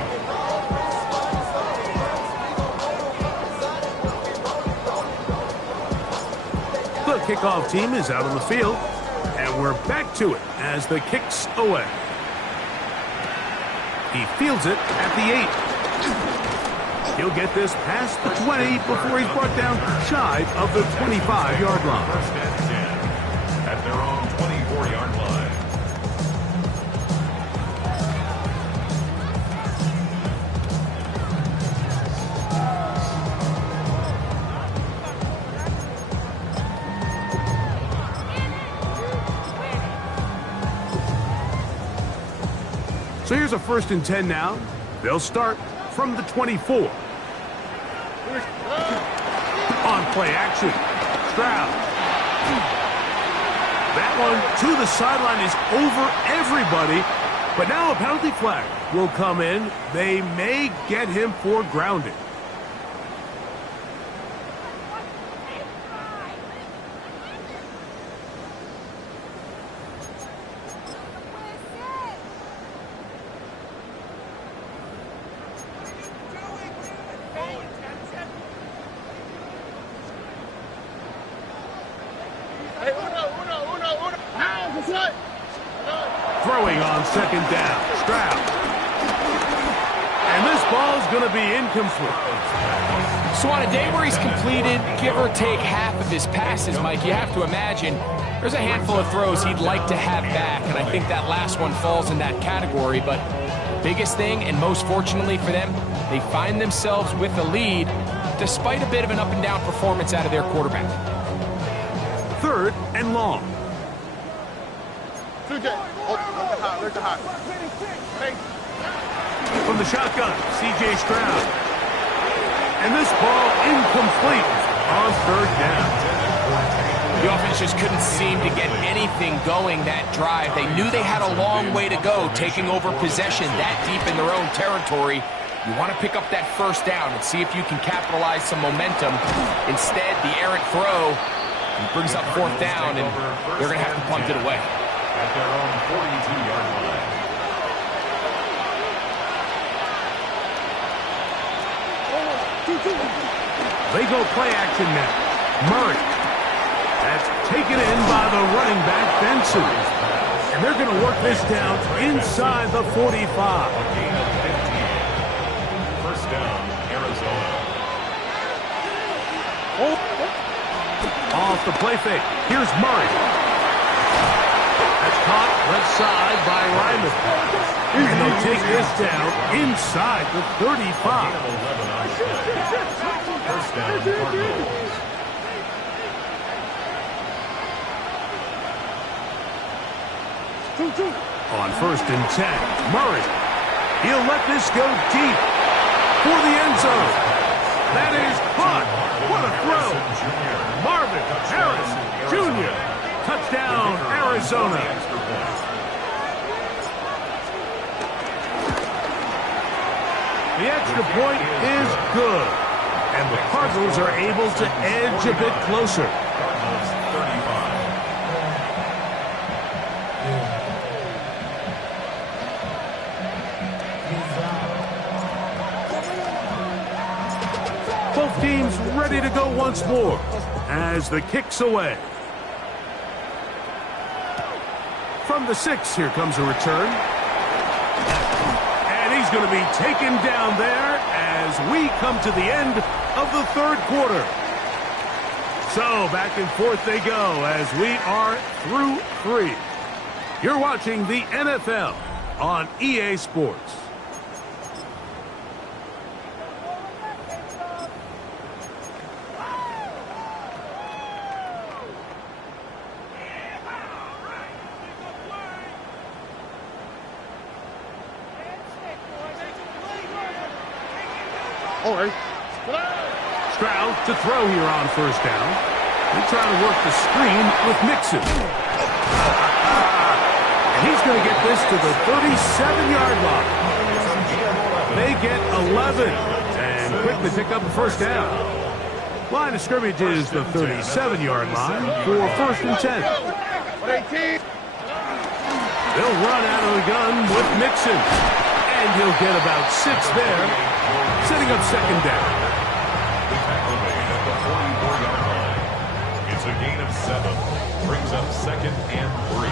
The kickoff team is out on the field, and we're back to it as the kick's away. He fields it at the 8. He'll get this past the 20 before he's brought down shy of the 25-yard line. 1st and 10 at their own 24-yard line. So here's a 1st and 10 now. They'll start from the 24. On play action, Stroud. That one to the sideline is over everybody, but now a penalty flag will come in. They may get him for grounding. Throwing on 2nd down, Stroud. And this ball's going to be incomplete. So on a day where he's completed, give or take half of his passes, Mike, you have to imagine there's a handful of throws he'd like to have back, and I think that last one falls in that category. But biggest thing, and most fortunately for them, they find themselves with a lead despite a bit of an up-and-down performance out of their quarterback. 3rd and long. From the shotgun, C.J. Stroud. And this ball incomplete on 3rd down. The offense just couldn't seem to get anything going that drive. They knew they had a long way to go, taking over possession that deep in their own territory. You want to pick up that 1st down and see if you can capitalize some momentum. Instead, the errant throw brings up 4th down, and they're going to have to punt it away. At their own 42-yard line. They go play action now. Murray. That's taken in by the running back, Benson. And they're going to work this down inside the 45. Gain of 15. First down, Arizona. Off the play fake. Here's Murray. That's caught left side by Ryman. And they'll take this down inside the 35. First down, Cardinals. On first and 10, Murray. He'll let this go deep for the end zone. That is caught. What a throw. Marvin Harris Jr. Touchdown, Arizona. The extra point is good. And the Cardinals are able to edge a bit closer. Cardinals 35. Both teams ready to go once more as the kick's away. From the 6, here comes a return. And he's going to be taken down there as we come to the end of the third quarter. So back and forth they go as we are through 3. You're watching the NFL on EA Sports. All right. Stroud to throw here on first down. He's trying to work the screen with Mixon. And he's going to get this to the 37-yard line. They get 11 and quickly pick up a first down. Line of scrimmage is the 37-yard line for first and 10. They'll run out of the gun with Mixon. And he'll get about 6 there, setting up second down. Tackle made at the 44-yard line. It's a gain of 7. Brings up second and 3.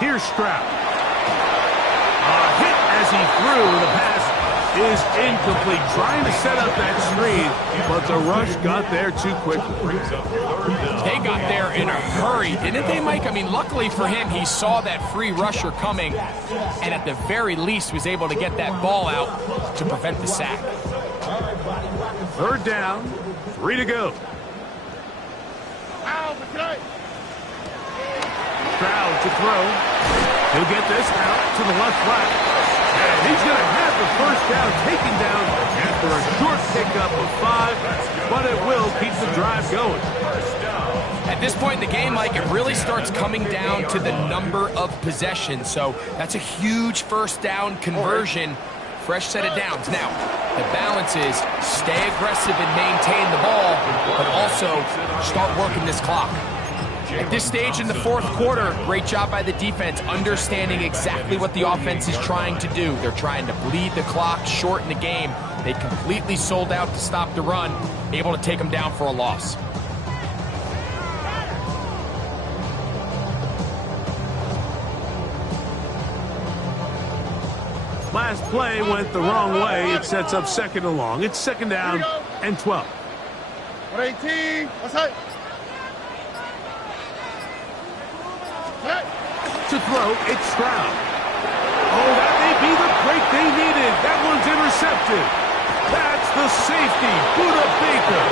Here's Stroud. A hit as he threw. The pass is incomplete. Trying to set up that screen, but the rush got there too quickly. They got there in a hurry, didn't they, Mike? I mean, luckily for him, he saw that free rusher coming, and at the very least was able to get that ball out to prevent the sack. Third down, 3 to go. Stroud to throw. He'll get this out to the left flat. And he's going to have the first down taken down after a short pickup of 5, but it will keep the drive going. At this point in the game, Mike, it really starts coming down to the number of possessions. So that's a huge first down conversion. Fresh set of downs. Now, the balance is stay aggressive and maintain the ball, but also start working this clock. At this stage in the fourth quarter, great job by the defense, understanding exactly what the offense is trying to do. They're trying to bleed the clock, shorten the game. They completely sold out to stop the run, able to take them down for a loss. Last play went the wrong way. It sets up second and long. It's second down and 12. 118. What's that? To throw, it's Stroud. Oh, that may be the break they needed. That one's intercepted. That's the safety, Buda Baker.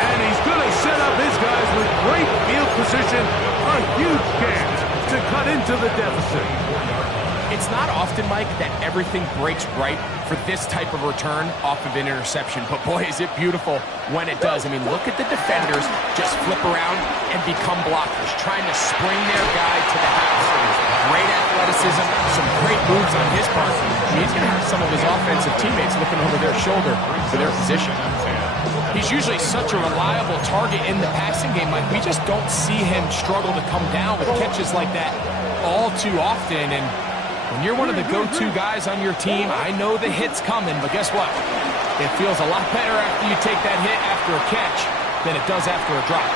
And he's going to set up his guys with great field position. A huge chance to cut into the deficit. It's not often, Mike, that everything breaks right for this type of return off of an interception. But, boy, is it beautiful when it does. I mean, look at the defenders just flip around and become blockers, trying to spring their guy to the house. Great athleticism, some great moves on his part. He's going to have some of his offensive teammates looking over their shoulder for their position. He's usually such a reliable target in the passing game, Mike. We just don't see him struggle to come down with catches like that all too often. And when you're one of the go-to guys on your team, I know the hit's coming, but guess what? It feels a lot better after you take that hit after a catch than it does after a drop.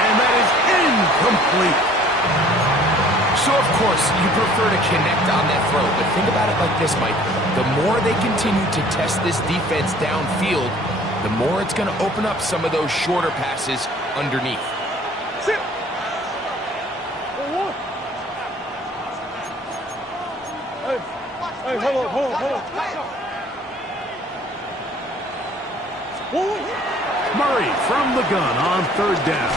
And that is incomplete. So, of course, you prefer to connect on that throw, but think about it like this, Mike. The more they continue to test this defense downfield, the more it's going to open up some of those shorter passes underneath. Hey, hold on. Murray from the gun on third down.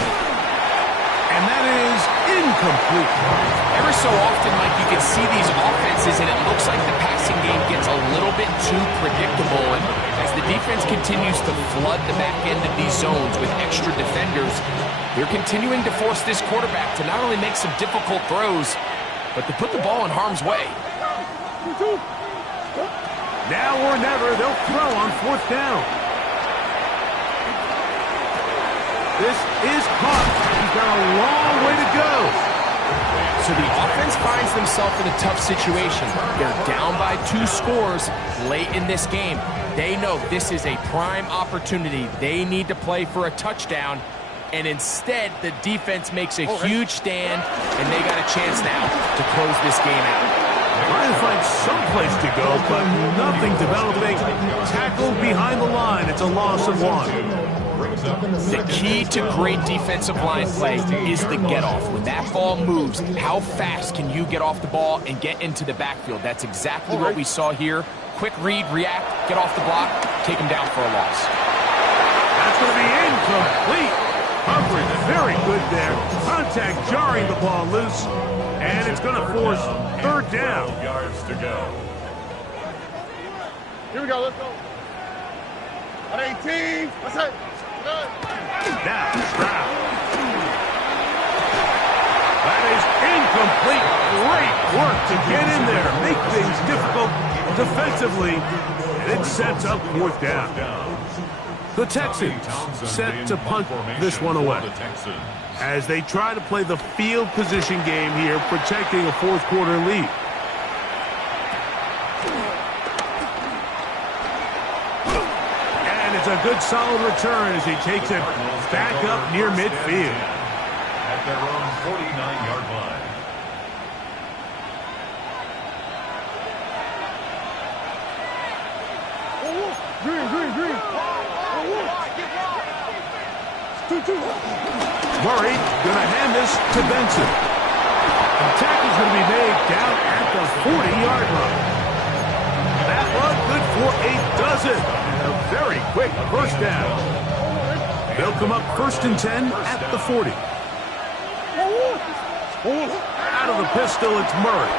And that is incomplete. Ever so often, Mike, you can see these offenses, and it looks like the passing game gets a little bit too predictable. And as the defense continues to flood the back end of these zones with extra defenders, they're continuing to force this quarterback to not only make some difficult throws, but to put the ball in harm's way. Now or never, they'll throw on fourth down. This is caught. He's got a long way to go. So the offense finds themselves in a tough situation. They're down by 2 scores late in this game. They know this is a prime opportunity. They need to play for a touchdown. And instead, the defense makes a huge stand, and they got a chance now to close this game out. Trying to find some place to go, but nothing developing. Tackled behind the line. It's a loss of 1. The key to great defensive line play is the get-off. When that ball moves, how fast can you get off the ball and get into the backfield? That's exactly what we saw here. Quick read, react, get off the block, take him down for a loss. That's going to be incomplete. Coverage very good there. Contact jarring the ball loose, and it's going to force third down. Yards to go. Here we go, let's go. 118, let's hit. Now, Stroud. That is incomplete. Great work to get in there, make things difficult defensively, and it sets up fourth down. The Texans set to punt this one away as they try to play the field position game here, protecting a fourth quarter lead. And it's a good solid return as he takes it back up near midfield. At their own 49-yard line. Green. Murray going to hand this to Benson. The tackle's going to be made down at the 40-yard line. That one good for a dozen. And a very quick first down. They'll come up 1st and 10 at the 40. Out of the pistol, it's Murray.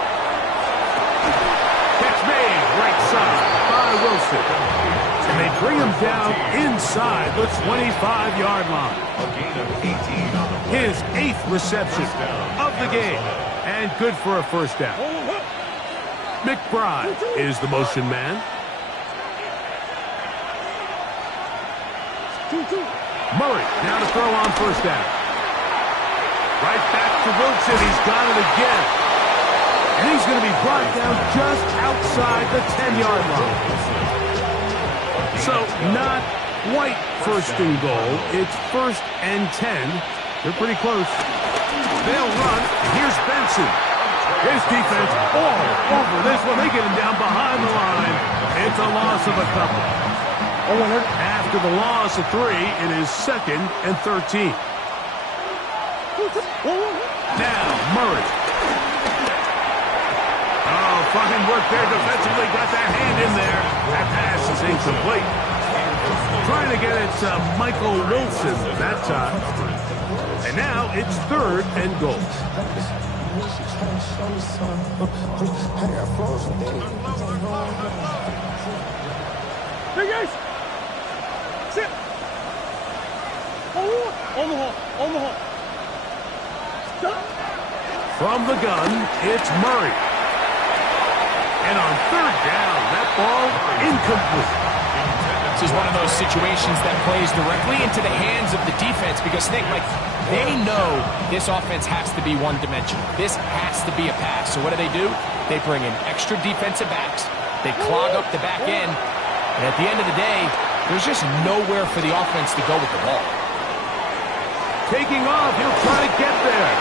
Catch made right side by Wilson. And they bring him down inside the 25-yard line. A gain of 18 on the play. His 8th reception of the game. And good for a first down. McBride is the motion man. Murray now to throw on first down. Right back to Wilson. He's got it again. And he's going to be brought down just outside the 10-yard line. So not quite 1st and goal. It's 1st and 10. They're pretty close. They'll run. Here's Benson. His defense all over this one. They get him down behind the line. It's a loss of a couple. After the loss of 3, it is 2nd and 13. Now Murray. Oh, fine work there defensively. Got that hand in there. That pass is incomplete. Trying to get it to Michael Wilson that time. And now it's 3rd and goal. Big Ace! Sit! On the hole. From the gun, it's Murray. And on third down, that ball incomplete. This is one of those situations that plays directly into the hands of the defense because, Nick, like, they know this offense has to be one-dimensional. This has to be a pass. So what do? They bring in extra defensive backs. They clog up the back end. And at the end of the day, there's just nowhere for the offense to go with the ball. Taking off, he'll try to get there.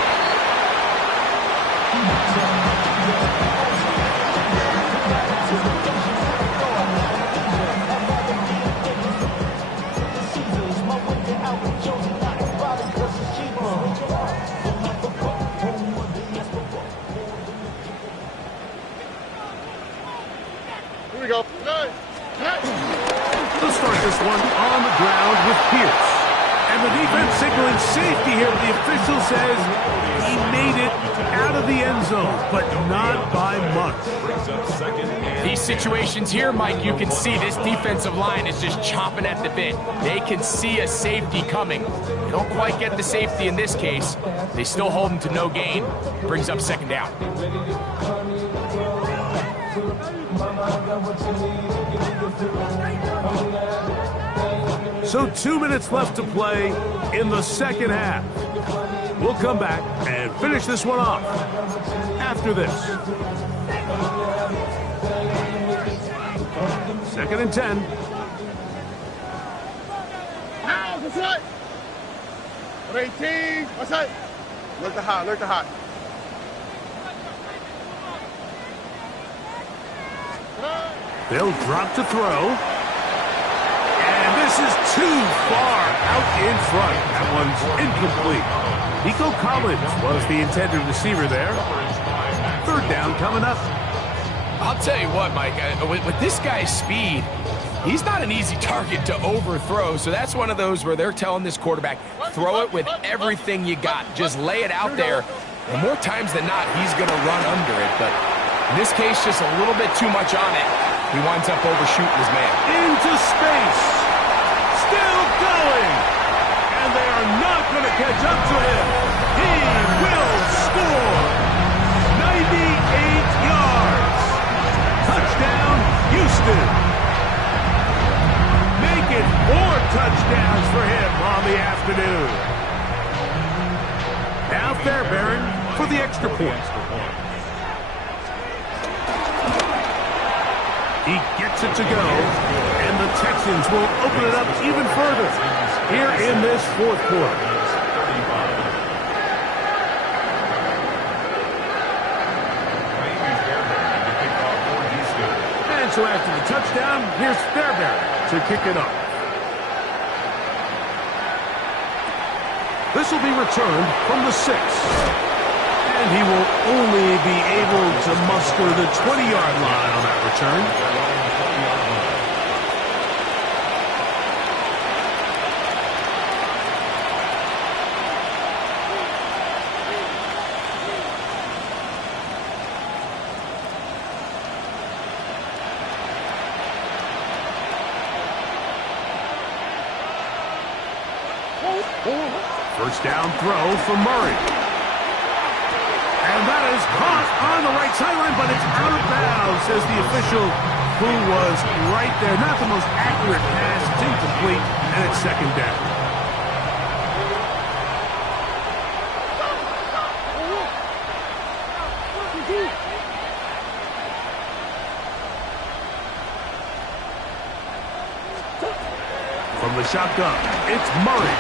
Here we go. They'll start this one on the ground with Pierce. And the defense signaling safety here. The official says he made it out of the end zone, but not by much. These situations here, Mike, you can see this defensive line is just chomping at the bit. They can see a safety coming. They don't quite get the safety in this case. They still hold him to no gain. Brings up second down. So 2 minutes left to play in the second half. We'll come back and finish this one off after this. 2nd and 10. Now, that's right. 18. What's that? Look the hot. They'll drop to throw. And this is too far out in front. That one's incomplete. Nico Collins was the intended receiver there. 3rd down coming up. I'll tell you what, Mike, with this guy's speed, he's not an easy target to overthrow. So that's one of those where they're telling this quarterback, throw it with everything you got. Just lay it out there. And more times than not, he's going to run under it. But in this case, just a little bit too much on it. He winds up overshooting his man. Into space. Still going. And they are not going to catch up to him. He will score. 98 yards. Touchdown, Houston. Make it 4 touchdowns for him on the afternoon. Now Fairbairn for the extra point. He gets it to go, and the Texans will open it up even further here in this 4th quarter. And so after the touchdown, here's Fairbairn to kick it off. This will be returned from the 6. And he will only be able to muster the 20-yard line on that return. First down throw for Murray. And that is caught on the right sideline, but it's out of bounds, says the official, who was right there. Not the most accurate pass. It's incomplete, and it's 2nd down. From the shotgun, it's Murray.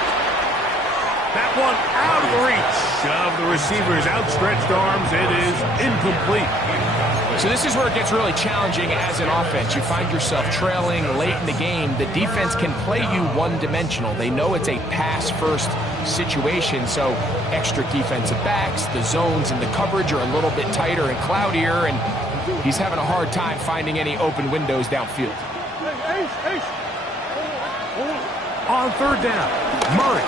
That one out of reach of the receiver's outstretched arms. It is incomplete. So this is where it gets really challenging as an offense. You find yourself trailing late in the game. The defense can play you one-dimensional. They know it's a pass-first situation, so extra defensive backs, the zones and the coverage are a little bit tighter and cloudier, and he's having a hard time finding any open windows downfield. On 3rd down, Murray.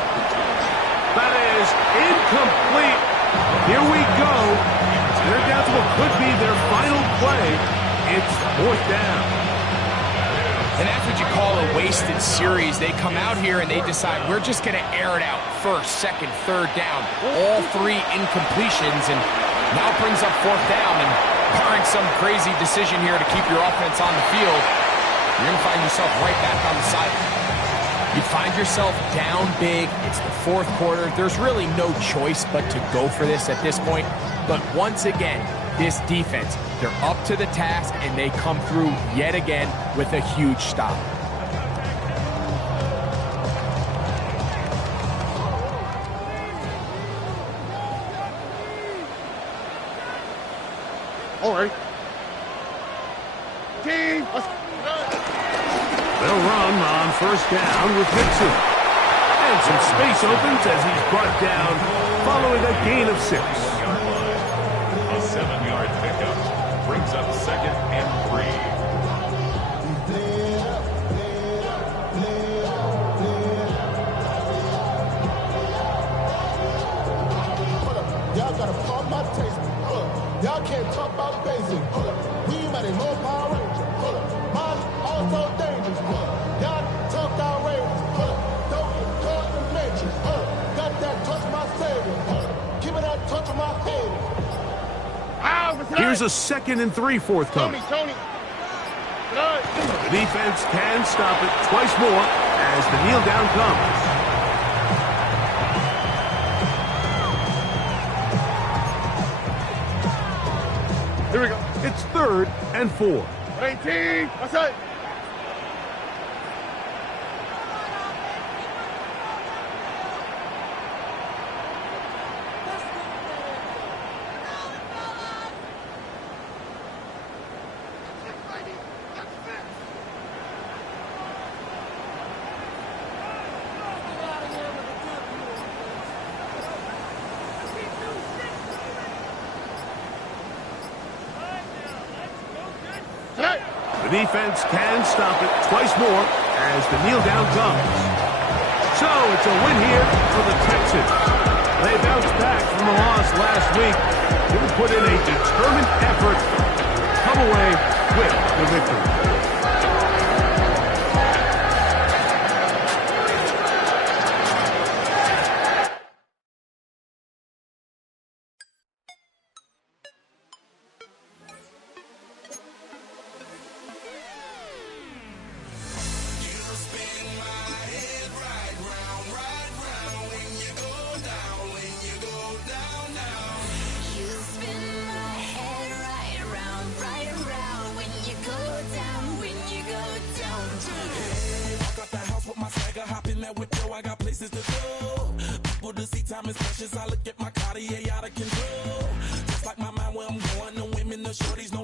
That is incomplete. Here we go. They're down to what could be their final play. It's fourth down. And that's what you call a wasted series. They come out here and they decide we're just going to air it out. First, second, third down. All three incompletions, and now brings up fourth down. And barring some crazy decision here to keep your offense on the field, you're going to find yourself right back on the sideline. You find yourself down big. It's the fourth quarter. There's really no choice but to go for this at this point. But once again, this defense, they're up to the task, and they come through yet again with a huge stop. All right. Team. They'll run on first down with Mixon. And some space opens as he's brought down following a gain of 6. A 7-yard pickup brings up second and 3. Y'all gotta pump my taste. Y'all can't talk about basic. We mighty more Power Ranger. Mine also dangerous. Y'all talk outrageous. Don't get caught in the matrix. Got that touch my savior. Give me that touch of my head. Here's a 2nd and 3 forthcoming. Tony. The defense can stop it twice more as the kneel down comes. Here we go. It's 3rd and 4. 18. What's up? The defense can stop it twice more as the kneel down comes. So it's a win here for the Texans. They bounced back from the loss last week. They will put in a determined effort to come away with the victory. I got places to go. People to see, time is precious. I look at my Cartier out of control. Just like my mind where I'm going. No women, no shorties, no